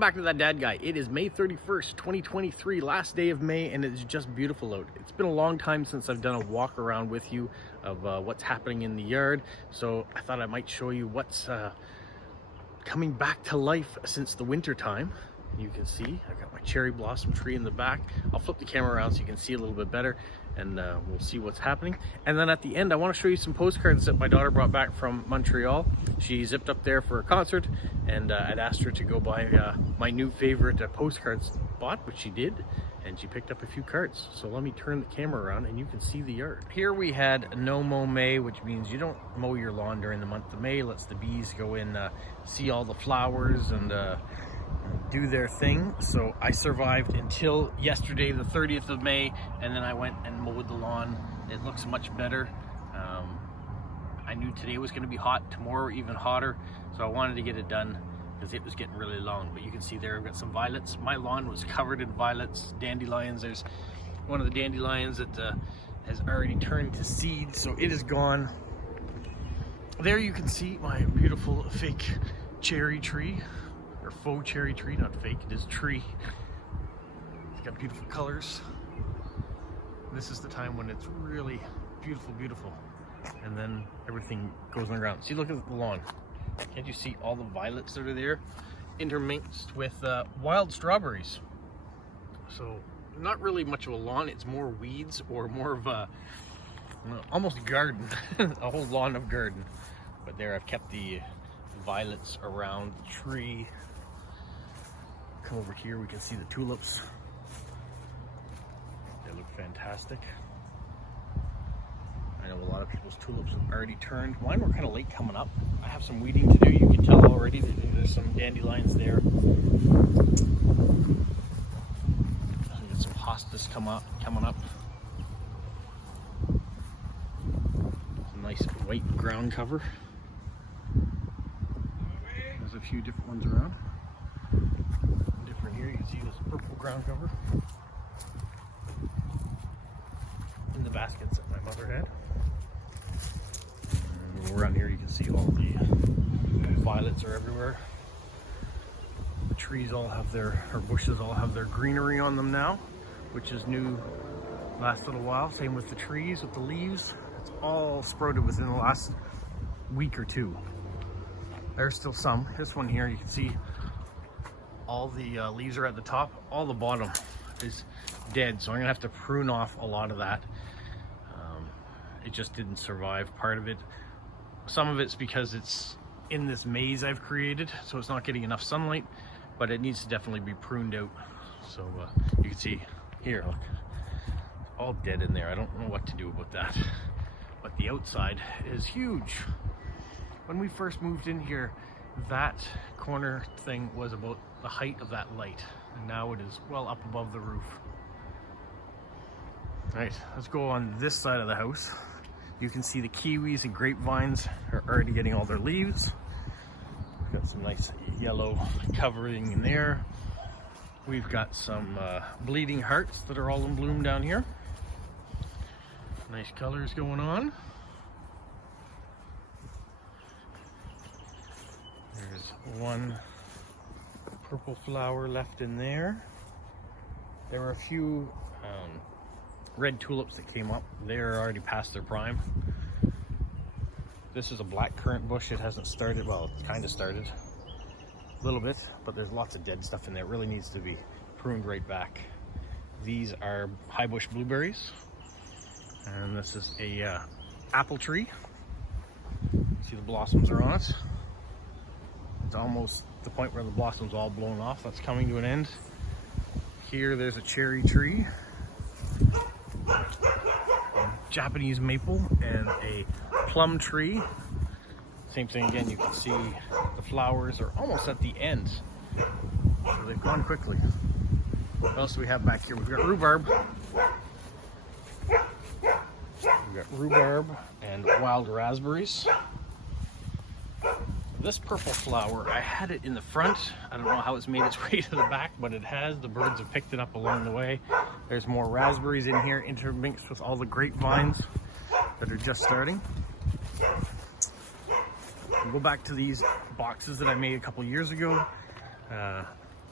Welcome back to That Dad Guy. It is May 31st, 2023, last day of May, and it's just beautiful out. It's been a long time since I've done a walk around with you of what's happening in the yard, so I thought I might show you what's coming back to life since the winter time. You can see I've got my cherry blossom tree in the back. I'll flip the camera around so you can see a little bit better, and we'll see what's happening. And then at the end, I want to show you some postcards that my daughter brought back from Montreal. She zipped up there for a concert, and I'd asked her to go buy my new favorite postcard spot, which she did, and she picked up a few cards. So let me turn the camera around and you can see the yard. Here we had no mow May, which means you don't mow your lawn during the month of May. Lets the bees go in, see all the flowers and do their thing. So I survived until yesterday, the 30th of May, and then I went and mowed the lawn. It looks much better. I knew today was going to be hot, tomorrow even hotter, so I wanted to get it done because it was getting really long. But you can see there I've got some violets. My lawn was covered in violets, dandelions. There's one of the dandelions that has already turned to seed, so it is gone. There you can see my beautiful fake cherry tree, or faux cherry tree, not fake, it is a tree. It's got beautiful colors. This is the time when it's really beautiful, beautiful. And then everything goes on the ground. See, look at the lawn. Can't you see all the violets that are there? Intermixed with wild strawberries. So not really much of a lawn, it's more weeds, or more of a, almost a garden, a whole lawn of garden. But there I've kept the violets around the tree. Come over here, we can see the tulips. They look fantastic. I know a lot of people's tulips have already turned. Mine were kind of late coming up. I have some weeding to do. You can tell already that there's some dandelions there. I got some hostas coming up. Some nice white ground cover. There's a few different ones around. Different here, you can see this purple ground cover in the baskets that my mother had. And around here you can see all the violets are everywhere. The trees all have their, or bushes all have their greenery on them now, which is new last little while. Same with the trees, with the leaves. It's all sprouted within the last week or two. There's still some. This one here, you can see all the leaves are at the top. All the bottom is dead, so I'm gonna have to prune off a lot of that. It just didn't survive, part of it. Some of it's because it's in this maze I've created, so it's not getting enough sunlight, but it needs to definitely be pruned out. So you can see here, look, it's all dead in there. I don't know what to do about that. But the outside is huge. When we first moved in here, that corner thing was about the height of that light, and now it is well up above the roof. All right, let's go on this side of the house. You can see the kiwis and grapevines are already getting all their leaves. We've got some nice yellow covering in there. We've got some bleeding hearts that are all in bloom down here. Nice colors going on. There's one purple flower left in there. There were a few red tulips that came up. They're already past their prime. This is a black currant bush. It hasn't started, well, it's kind of started a little bit, but there's lots of dead stuff in there. It really needs to be pruned right back. These are high bush blueberries, and this is a apple tree. See, the blossoms are on it. It's almost the point where the blossoms all blown off. That's coming to an end. Here there's a cherry tree, a Japanese maple, and a plum tree. Same thing again, you can see the flowers are almost at the end, so they've gone quickly. What else do we have back here? We've got rhubarb. We've got rhubarb and wild raspberries. This purple flower, I had it in the front. I don't know how it's made its way to the back, but it has. The birds have picked it up along the way. There's more raspberries in here intermixed with all the grapevines that are just starting. We'll go back to these boxes that I made a couple years ago.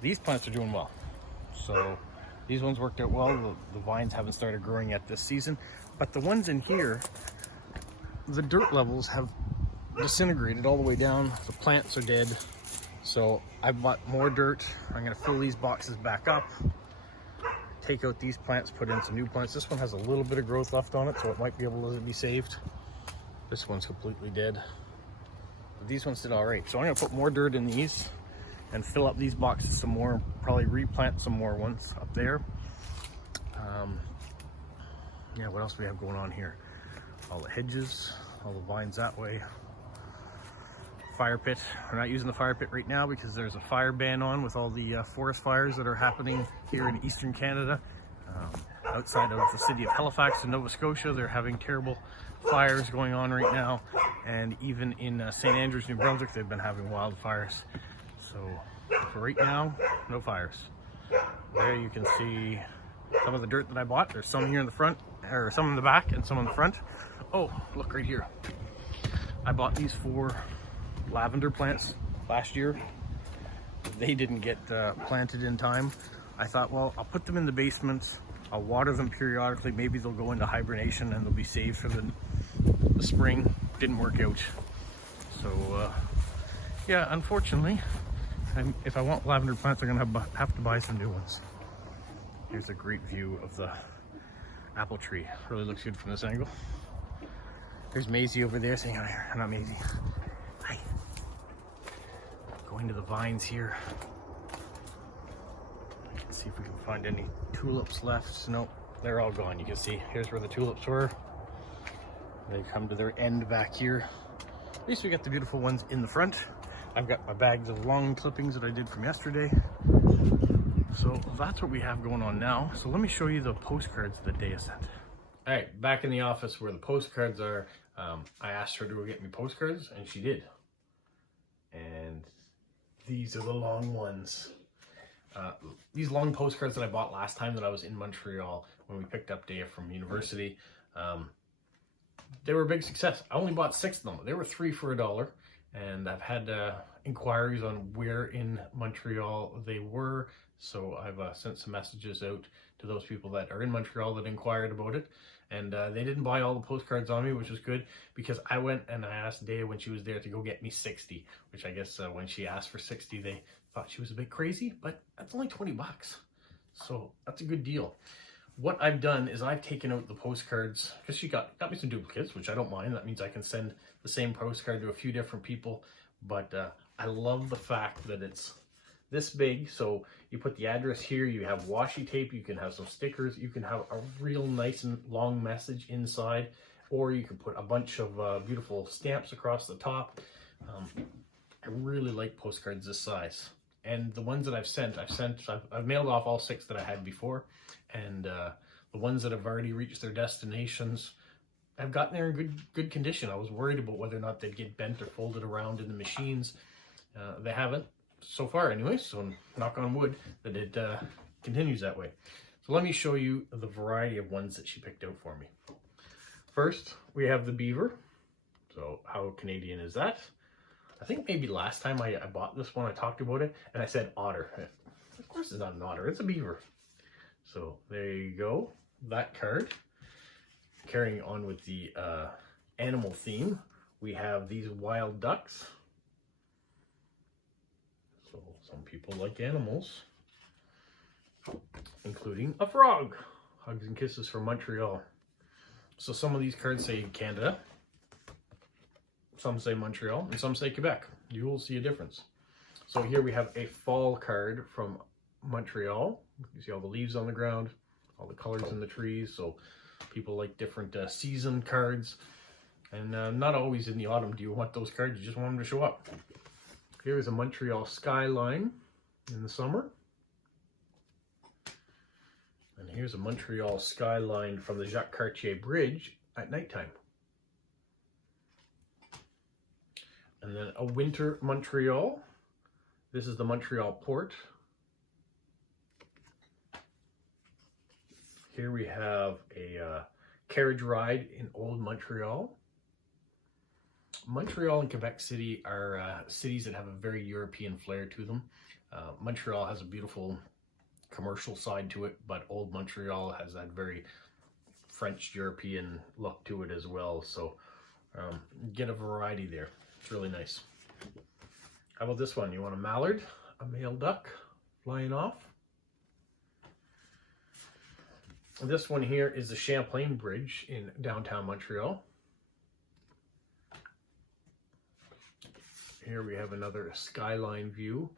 these plants are doing well. So these ones worked out well. The vines haven't started growing yet this season, but the ones in here, the dirt levels have disintegrated all the way down. The plants are dead. So I bought more dirt. I'm gonna fill these boxes back up, take out these plants, put in some new plants. This one has a little bit of growth left on it, so it might be able to be saved. This one's completely dead. But these ones did all right. So I'm gonna put more dirt in these and fill up these boxes some more, probably replant some more ones up there. Yeah, what else do we have going on here? All the hedges, all the vines that way. Fire pit. We're not using the fire pit right now because there's a fire ban on with all the forest fires that are happening here in eastern Canada. Outside of the city of Halifax in Nova Scotia, they're having terrible fires going on right now. And even in St. Andrews, New Brunswick, they've been having wildfires. So for right now, no fires. There you can see some of the dirt that I bought. There's some here in the front, or some in the back and some in the front. Oh, look right here. I bought these 4 lavender plants last year. They didn't get planted in time. I thought, well, I'll put them in the basement. I'll water them periodically. Maybe they'll go into hibernation and they'll be saved for the spring. Didn't work out. So yeah, unfortunately, if I want lavender plants, I'm gonna have to buy some new ones. Here's a great view of the apple tree. Really looks good from this angle. There's Maisie over there saying, oh, not Maisie. Hi. Going to the vines here. Let's see if we can find any tulips left. Nope, they're all gone. You can see, here's where the tulips were. They come to their end back here. At least we got the beautiful ones in the front. I've got my bags of long clippings that I did from yesterday. So that's what we have going on now. So let me show you the postcards that Dea sent. All right, back in the office where the postcards are. I asked her to go get me postcards, and she did. And these are the long ones. These long postcards that I bought last time that I was in Montreal when we picked up Dea from university. They were a big success. I only bought 6 of them. They were 3 for $1. And I've had inquiries on where in Montreal they were. So I've sent some messages out to those people that are in Montreal that inquired about it. And they didn't buy all the postcards on me, which was good, because I went and I asked Dea when she was there to go get me 60, which I guess when she asked for 60, they thought she was a bit crazy, but that's only 20 bucks. So that's a good deal. What I've done is I've taken out the postcards, because she got me some duplicates, which I don't mind. That means I can send the same postcard to a few different people. But I love the fact that it's this big. So you put the address here, you have washi tape, you can have some stickers, you can have a real nice and long message inside, or you can put a bunch of beautiful stamps across the top. I really like postcards this size. And the ones that I've mailed off all 6 that I had before. And the ones that have already reached their destinations, I've gotten there in good condition. I was worried about whether or not they'd get bent or folded around in the machines. They haven't so far anyway, so knock on wood that it continues that way. So let me show you the variety of ones that she picked out for me. First, we have the beaver. So how Canadian is that? I think maybe last time I bought this one, I talked about it, and I said otter. Of course it's not an otter, it's a beaver. So there you go, that card. Carrying on with the animal theme, we have these wild ducks. So some people like animals, including a frog. Hugs and kisses from Montreal. So some of these cards say Canada, some say Montreal, and some say Quebec. You will see a difference. So here we have a fall card from Montreal. You see all the leaves on the ground, all the colors in the trees. So people like different season cards. And not always in the autumn do you want those cards, you just want them to show up. Here is a Montreal skyline in the summer. And here's a Montreal skyline from the Jacques Cartier Bridge at nighttime. And then a winter Montreal. This is the Montreal port. Here we have a carriage ride in old Montreal. Montreal and Quebec City are cities that have a very European flair to them. Montreal has a beautiful commercial side to it, but old Montreal has that very French European look to it as well. So get a variety there. It's really nice. How about this one? You want a mallard, a male duck flying off. This one here is the Champlain Bridge in downtown Montreal. Here we have another skyline view.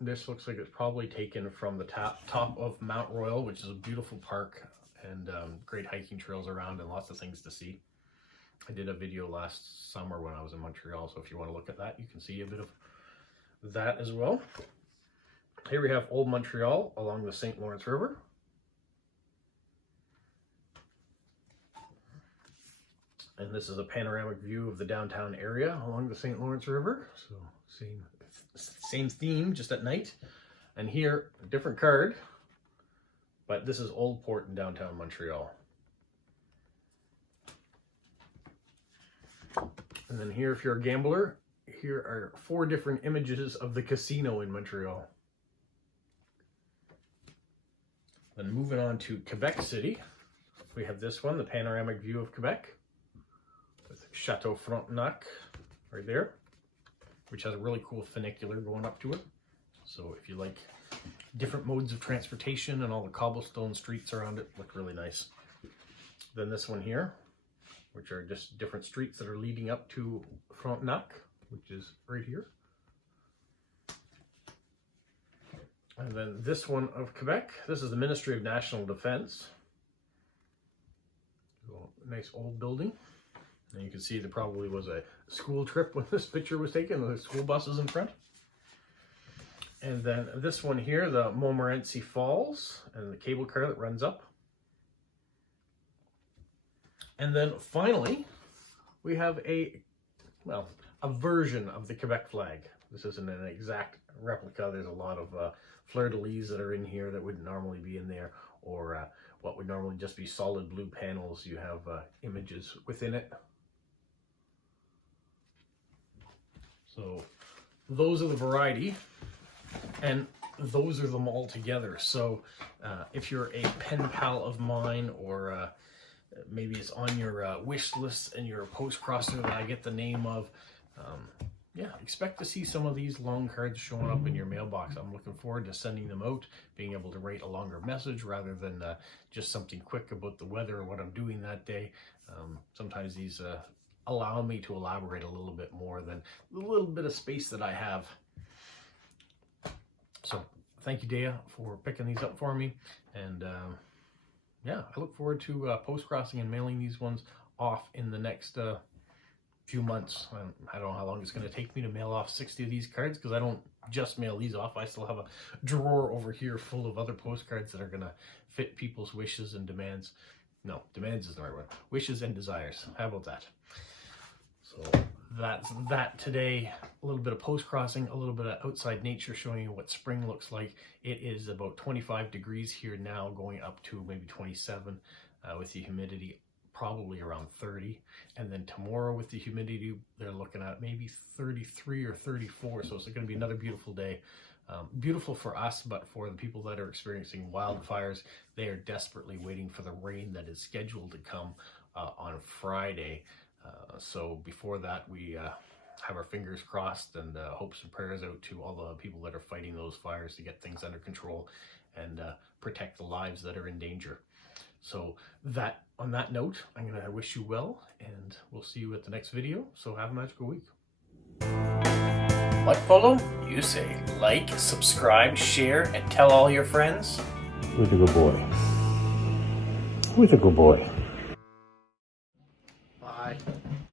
This looks like it's probably taken from the top of Mount Royal, which is a beautiful park and great hiking trails around and lots of things to see. I did a video last summer when I was in Montreal, so if you want to look at that, you can see a bit of that as well. Here we have Old Montreal along the St. Lawrence River. And this is a panoramic view of the downtown area along the St. Lawrence River. So same theme, just at night. And here, a different card, but this is Old Port in downtown Montreal. And then here, if you're a gambler, here are 4 different images of the casino in Montreal. Then moving on to Quebec City, we have this one, the panoramic view of Quebec, with Chateau Frontenac right there, which has a really cool funicular going up to it. So if you like different modes of transportation and all the cobblestone streets around it, look really nice. Then this one here, which are just different streets that are leading up to Frontenac, which is right here. And then this one of Quebec, this is the Ministry of National Defense. So, nice old building. And you can see there probably was a school trip when this picture was taken, the school buses in front. And then this one here, the Montmorency Falls and the cable car that runs up. And then finally, we have a version of the Quebec flag. This isn't an exact replica. There's a lot of fleur-de-lis that are in here that wouldn't normally be in there, or what would normally just be solid blue panels. You have images within it. So those are the variety, and those are them all together. So if you're a pen pal of mine, or maybe it's on your wish list and you're a post-crosser that I get the name of, yeah, expect to see some of these long cards showing up in your mailbox. I'm looking forward to sending them out, being able to write a longer message rather than just something quick about the weather or what I'm doing that day. Sometimes these allow me to elaborate a little bit more than the little bit of space that I have. So thank you, Dea, for picking these up for me. And yeah, I look forward to post-crossing and mailing these ones off in the next few months. I don't know how long it's going to take me to mail off 60 of these cards, because I don't just mail these off. I still have a drawer over here full of other postcards that are going to fit people's wishes and demands. No, demands is the right word. Wishes and desires. How about that? So that's that today. A little bit of post-crossing, a little bit of outside nature, showing you what spring looks like. It is about 25 degrees here now, going up to maybe 27 with the humidity probably around 30. And then tomorrow with the humidity, they're looking at maybe 33 or 34. So it's going to be another beautiful day. Beautiful for us, but for the people that are experiencing wildfires, they are desperately waiting for the rain that is scheduled to come on Friday. So before that, we have our fingers crossed and hopes and prayers out to all the people that are fighting those fires to get things under control and protect the lives that are in danger. So that, on that note, I'm going to wish you well, and we'll see you at the next video. So have a magical week. What, Polo? You say like, subscribe, share, and tell all your friends. Who's a good boy? Who's a good boy? Bye.